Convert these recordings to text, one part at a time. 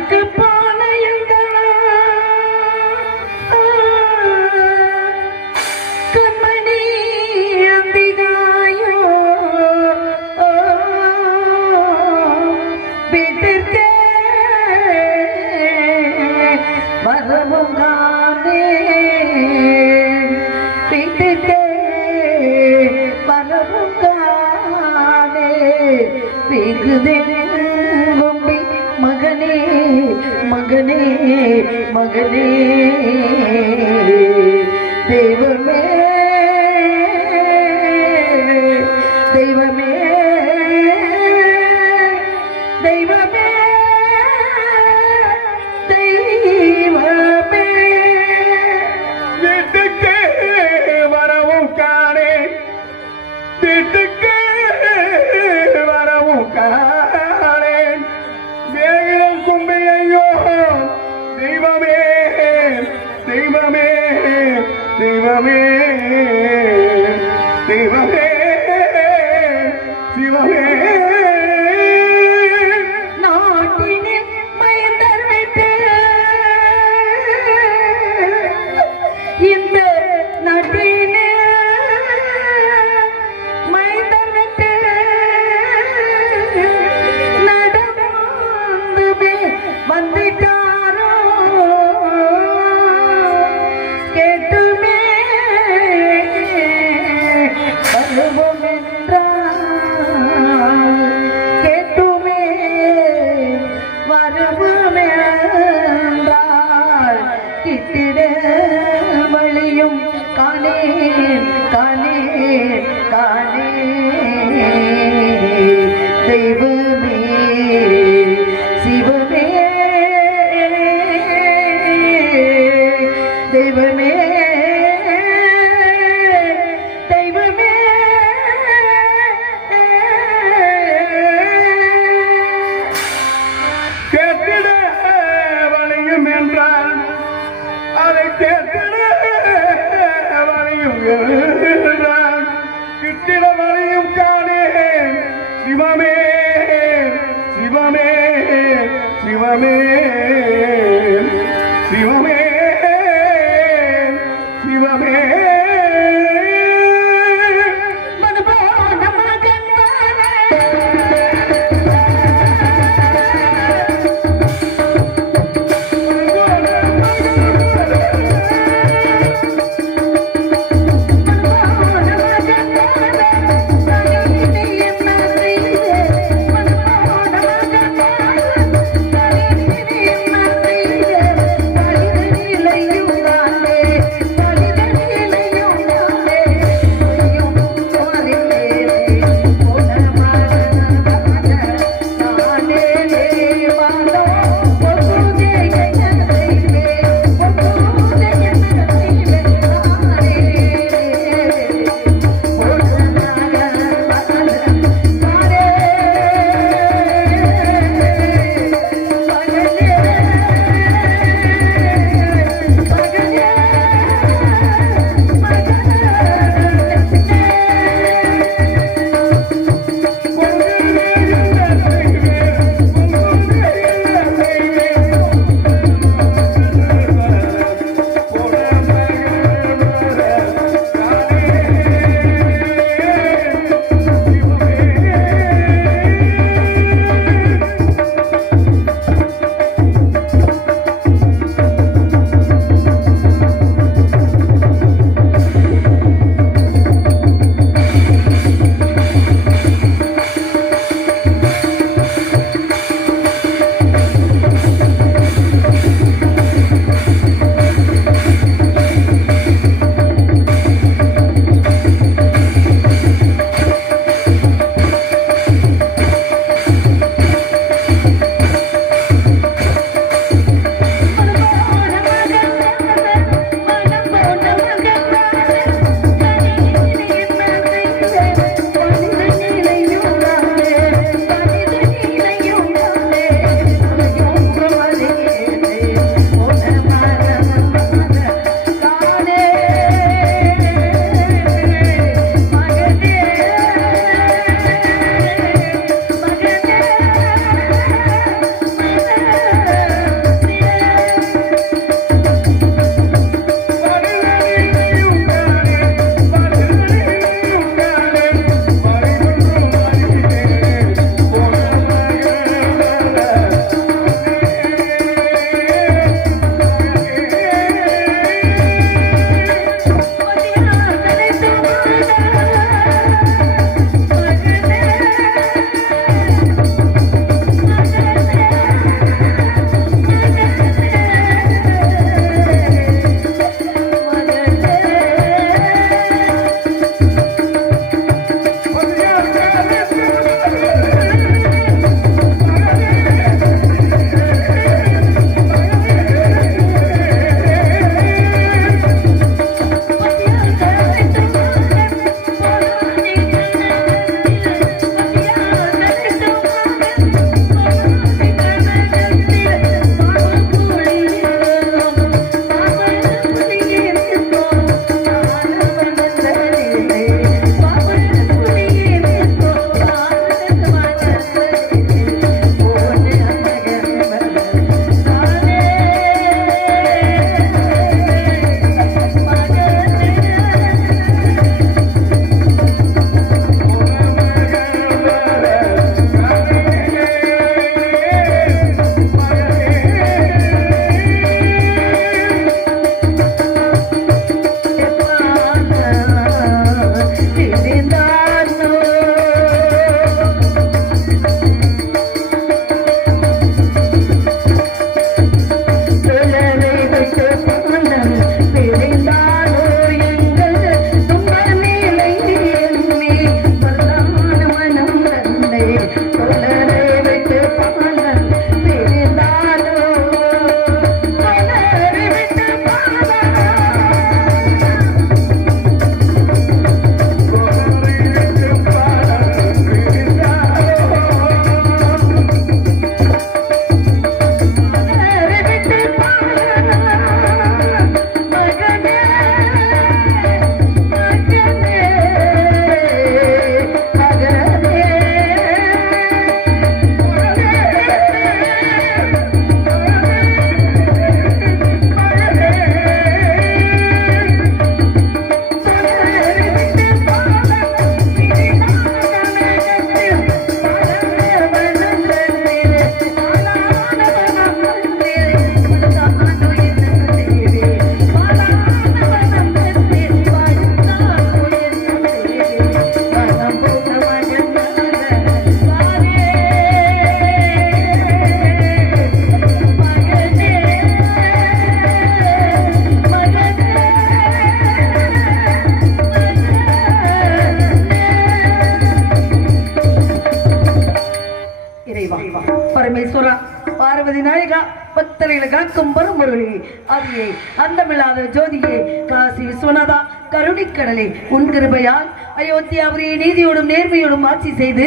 அதுக்கு பானையுங்க கண்மணி அம்பிகாயோ வீட்டிற்கே வரவும் தானே வீட்டிற்கே வரவும் தானே வெகுதெங்கும்பி மகனே மகனே மகனே தெய்வமே தெய்வமே தெய்வமே தெய்வமே வீட்டுக்கு வரவும் காணே வீட்டுக்கு வரவும் காணேன் வேகம் கும்பியையோ தெய்வமே தெய்வமே தெய்வமே தெய்வமே சிவமே நாட்டினில் மைந்தர் விட்டு இந்த நாட்டினில் மைந்தர் விட்டு நடந்துமே வந்துட்டாரோ கேட்டுமே வருவோம் என்றால் கேட்டுமே வருவோம் என்றால் கிட்டிட வழியும் காணே காணே காணே தெய்வமே சிவமே தெய்வமே தெய்வமே கேட்டிட வழியும் என்றால் அதை கேட்டிட வழியும் என்றால் கிட்டிட வழியும் காணே சிவமே சிவமே சிவமே சிவமே சிவமே பக்தர்களை காக்கும் பரம்பொருளே ஆதியே அந்தமில்லாத ஜோதியே காசி விஸ்வநாதா கருணிக்கடலே உன் கிருபையால் அயோத்தியாவுடைய நீதியோடும் நேர்மையோடும் ஆட்சி செய்து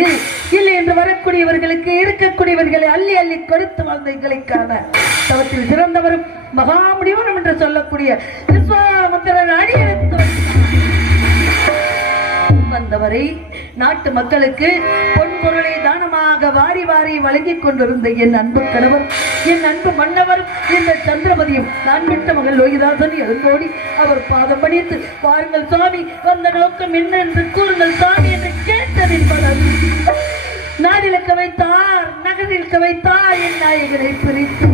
இல்லை என்று வரக்கூடியவர்களுக்கு இருக்கக்கூடியவர்களை அள்ளி அள்ளி கொடுத்து வாழ்ந்த எங்களுக்கான தவத்தில் சிறந்தவரும் மகாமுடிவரும் என்று சொல்லக்கூடிய விஸ்வாமித்திரர் அடியெடுத்து வந்தவரை நாட்டு மக்களுக்கு பொன்பொருளை தானமாக வாரி வாரி வழங்கிக் கொண்டிருந்த என் அன்பு கணவர் என் அன்பு மன்னவர் இந்த சந்திரபதியும் நான் விட்ட மகள் லோகிதாசன் எழுந்தோடி அவர் பாதம் பணித்து பாருங்கள் சுவாமி வந்த நோக்கம் என்ன என்று கூறுங்கள் சுவாமி என்று கேட்டதின் பலன் நாடிலுக்க வைத்தார் நகரில் வைத்தார் என் நாயகனை பிரித்து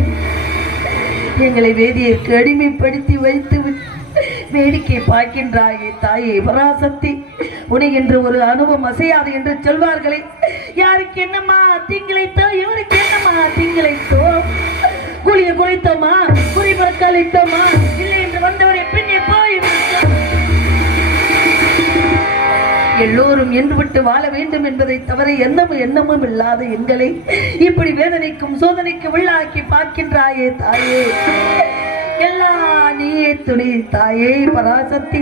எங்களை வேதியிற்கு அடிமைப்படுத்தி வைத்து வேடிக்கை பார்க்கின்றாயே தாயே பராசக்தி உனக்கென்று ஒரு அனுபவம் அசையாது என்று சொல்வார்களே யாருக்கு என்னம்மா தீங்கிழைத்தோ இவருக்கு என்னம்மா தீங்கிழைத்தோ குளிய குளித்தோமா குறி பறக்கழித்தோமா இல்லை என்று வந்தவரை பின்னே போய் எல்லோரும் என்று விட்டு வாழ வேண்டும் என்பதை தவிர எண்ணமும் இல்லாத எங்களை இப்படி வேதனைக்கும் சோதனைக்கு உள்ளாக்கி பார்க்கின்றாயே தாயே எல்லா நீயே துணை தாயே பராசக்தி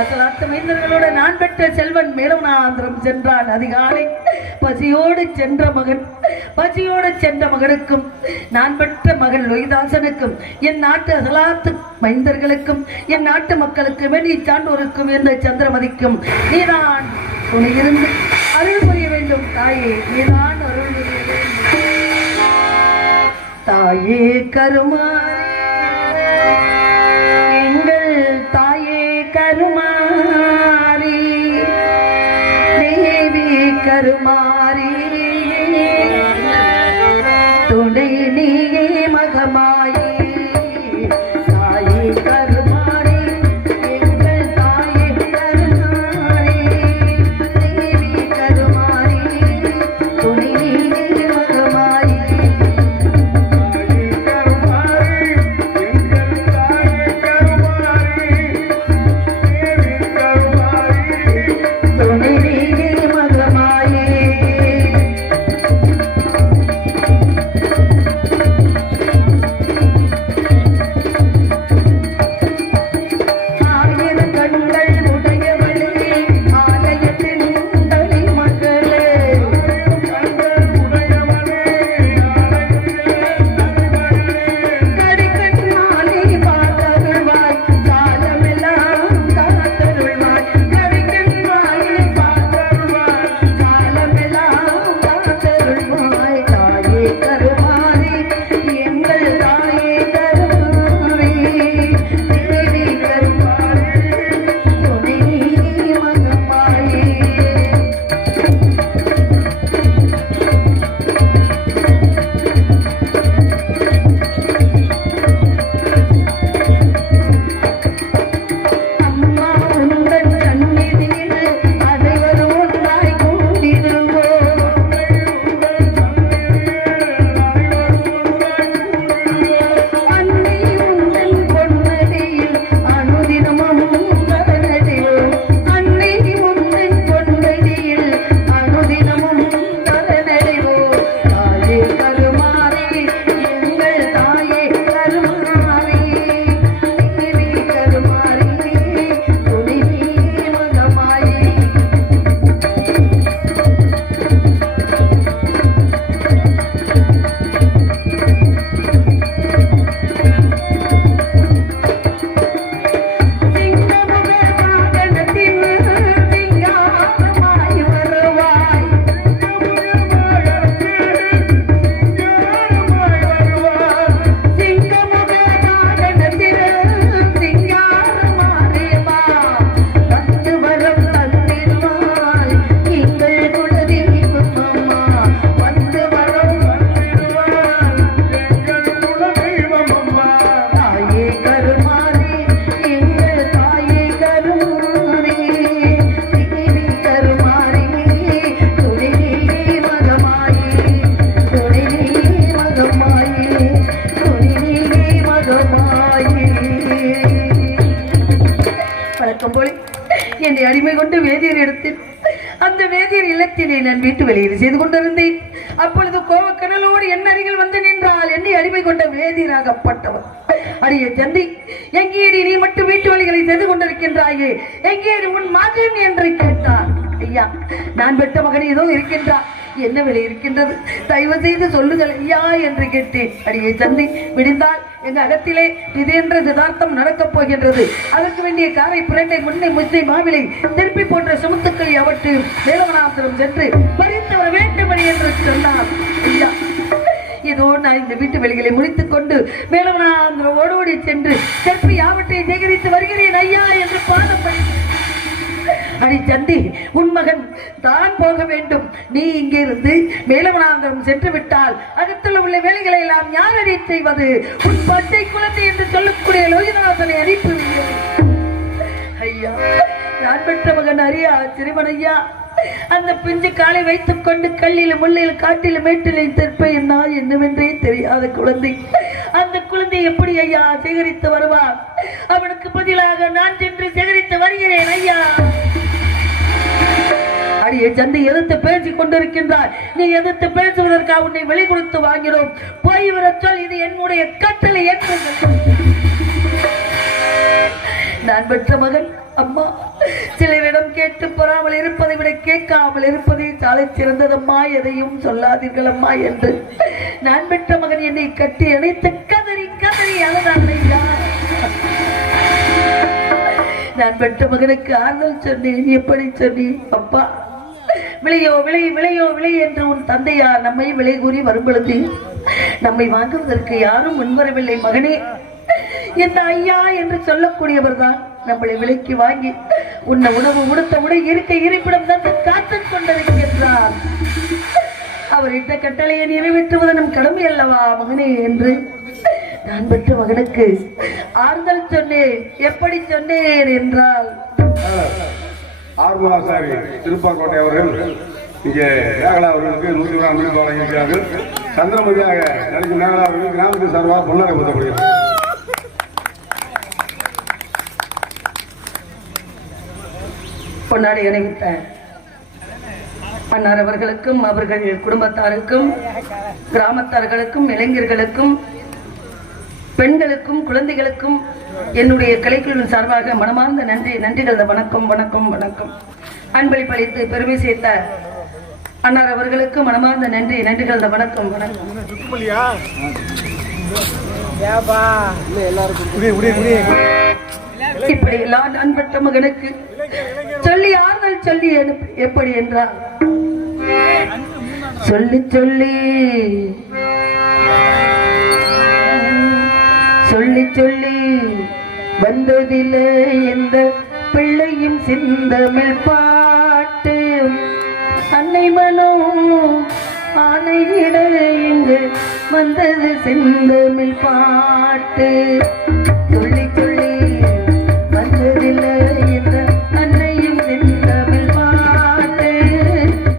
அசலாத்து மைந்தர்களோட நான் பெற்ற செல்வன் மேலவனாந்திரம் சென்றான் அதிகாலை பசியோடு சென்ற மகனுக்கும் நான் பெற்ற மகள் லோகிதாசனுக்கும் என் நாட்டு அசலாத்து மைந்தர்களுக்கும் என் நாட்டு மக்களுக்கும் நீ சான்றோருக்கும் இந்த சந்திரமதிக்கும் நீதான் துணையிருந்து அருள் புரிய வேண்டும் தாயே நீதான் அருள் புரிய வேண்டும் தாயே கருமாரி கருமாரி தேவி கருமாரி துணை நீயே மகமாயி தாயே கருமாரி எங்கள் தாயே கருமாரி தேவி கருமாரி துணை நீயே மகமாயி என்னை அடிமை கொண்டு வேதியர் எடுத்தேன். அந்த வேதியர் இல்லத்தினை நான் வீட்டு வெளியீடு செய்து கொண்டிருந்தேன். அப்பொழுது கோவக்கடலோடு என் அருகில் வந்து நின்றால் என்னை அடிமை கொண்ட வேதியராகப்பட்டவர். அடியே சந்தி, எங்கேடி நீ மட்டும் வீட்டு வழிகளை செய்து கொண்டிருக்கின்றாயே, எங்கேடி உன் மகன் என்று கேட்டார். ஐயா, நான் பெற்ற மகன் ஏதோ இருக்கின்றார், என்ன விலை இருக்கின்றது, தயவு செய்து சொல்லுங்கள் ஐயா என்று கேட்டேன். அடியே சந்தி, விடிந்தால் எங்க அகத்திலே இது என்ற சிதார்த்தம் நடக்கப் போகின்றது. அதற்கு வேண்டிய காரை புரண்டை முன்னை முச்சை மாவிலை திருப்பி போன்ற சுமத்துக்களை அவற்று வேலவனாத்திரம் சென்று பறித்து வர வேண்டும் என்று சொன்னார். ஐயா, இதோ நான் இந்த வீட்டு வெளிகளை முடித்துக் கொண்டு வேலவனாந்திரம் ஓடோடி சென்று செற்பி யாவற்றை சேகரித்து வருகிறேன் ஐயா என்று பாதப்படி. அடி சந்தி, உன் மகன் தான் போக வேண்டும், நீ இங்கே இருந்து மேலவனாந்தரம் சென்று விட்டால் அகத்தில் உள்ள வேலைகளை எல்லாம் யார் அடி செய்வது? உன் பச்சை குழந்தை என்று சொல்லக்கூடிய லோகிநாதனை அனுப்பிவில்லை. ஐயா, நான் பெற்ற மகன் அரியா சிறுவன் ஐயா, அந்த பிஞ்சு காலை வைத்துக் கொண்டு கல்லில் முள்ளில் காட்டில் மேட்டில் தெற்பேன் நான் என்னவென்றே தெரியாத குழந்தை. அந்த குழந்தை எப்படி ஐயா சேகரித்து வருவார்? அவனுக்கு பதிலாக நான் சென்று சேகரித்து வருகிறேன் ஐயா. அடியே சந்தை, எதிர்த்து பேசிக் கொண்டிருக்கின்றார். நீ எதிர்த்து பேசுவதற்காக உன்னை வெளி கொடுத்து வாங்கினோம், போய் வர சொல், இது என்னுடைய கட்டளை என்று. நான் பெற்ற மகன் அம்மா, சிலரிடம் கேட்டு பெறாமல் இருப்பதை விட கேட்காமல் இருப்பதே சாலை சிறந்ததம்மா, எதையும் சொல்லாதீர்கள் அம்மா என்று நான் பெற்ற மகன் என்னை கட்டி அணைத்து கதறி கதறி அழுதான். நான் பெற்ற மகனுக்கு ஆறுதல் சொன்னேன். எப்படி சொன்னேன்? அப்பா, விளையோ விளை விளையோ விளை என்று உன் தந்தையார் நம்மை விலை கூறி வரும் பொழுது நம்மை வாங்குவதற்கு யாரும் முன்வரவில்லை மகனே. இந்த ஐயா என்று சொல்லக்கூடியவர் தான் நம்மளை விலைக்கு வாங்கி உன்னை உணவு உடுத்த உடை இருக்க இருப்பிடம் தந்து காத்துக் கொண்டிருக்கின்றார். அவர் இட்ட கட்டளையை நிறைவேற்றுவது நம் கடமை அல்லவா மகனே என்று நான் பெற்ற மகனுக்கு ஆறுதல் சொன்னேன். எப்படி சொன்னேன் என்றால், ஆர்வலாசாரி திருப்பாக்கோட்டை அவர்கள் இங்கே மேகலா அவர்களுக்கு 100 ரூபாய் வழங்கியிருக்கிறார்கள். சந்திரமதியாக நடிக்கும் மேகலா அவர்கள் கிராமத்தின் சார்பாக பொன்னாடை கொடுக்கப்படுகிறது. பொன்னாடை அணிவித்த அன்னார் அவர்களுக்கும் அவர்கள் குடும்பத்தாருக்கும் கிராமத்தார்களுக்கும் இளைஞர்களுக்கும் பெண்களுக்கும் குழந்தைகளுக்கும் என்னுடைய கலைக்குழுவின் சார்பாக மனமார்ந்த நன்றிகள். வணக்கம் வணக்கம் வணக்கம். அன்பளிப்பளித்து பெருமை சேர்த்த அன்னார் அவர்களுக்கு மனமார்ந்த நன்றிகள். வணக்கம் வணக்கம். இப்படி எல்லாம் அன்பற்ற மகனுக்கு சொல்லி ஆறுதல் சொல்லி எப்படி என்றால், சொல்லி சொல்லி சொல்லி சொல்லி வந்ததில்லை எந்த பிள்ளையும் சிந்தமிழ் பாட்டு, அன்னை மனோ ஆணையிட இங்கு வந்தது செந்தமிழ் பாட்டு.